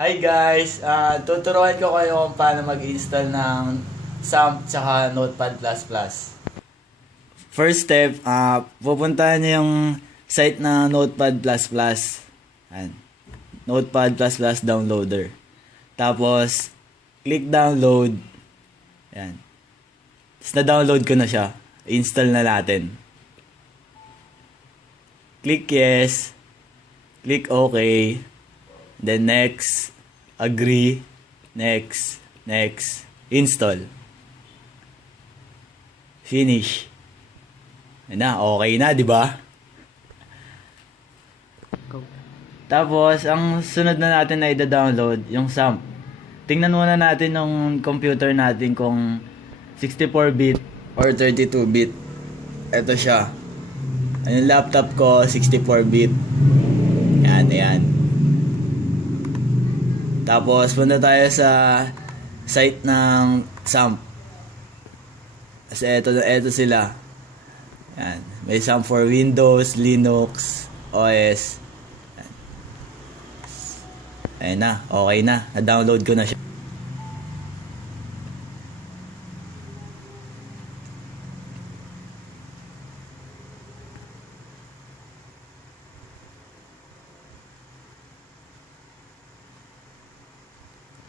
Hi guys! Tuturuan ko kayo kung paano mag-install ng XAMPP tsaka NOTEPAD++. First step, pupuntahan niyo yung site na NOTEPAD++. Ayan. NOTEPAD++ downloader. Tapos, click download. Ayan. Tapos na-download ko na siya. Install na natin. Click yes. Click OK. Then next, agree, next, install. Finish. Na, okay na, di ba? Tapos, ang sunod na natin na i-download, yung XAMPP. Tingnan muna natin yung computer natin kung 64-bit or 32-bit. Ito siya. Yung laptop ko, 64-bit. Yan. Tapos, punta tayo sa site ng XAMPP. Kasi ito sila. Yan. May XAMPP for Windows, Linux, OS. Ayan na. Okay na. Na-download ko na siya.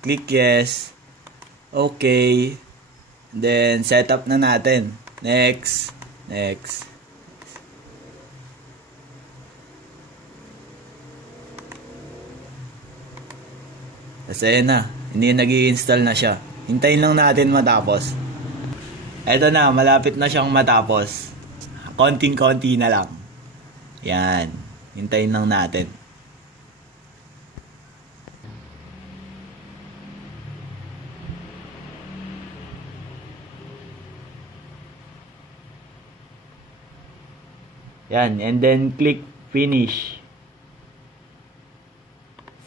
Click yes. Okay. Then, setup na natin. Next. Kasi ayan na. Hindi nag-i-install na siya. Hintayin lang natin matapos. Eto na. Malapit na siyang matapos. Konting-konti na lang. Yan. Hintayin lang natin. Yan, and then click finish.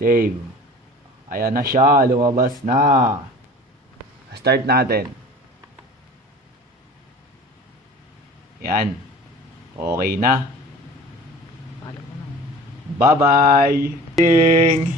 Save. Ayan na siya, lumabas na. Start natin. Yan. Okay na. Bye-bye.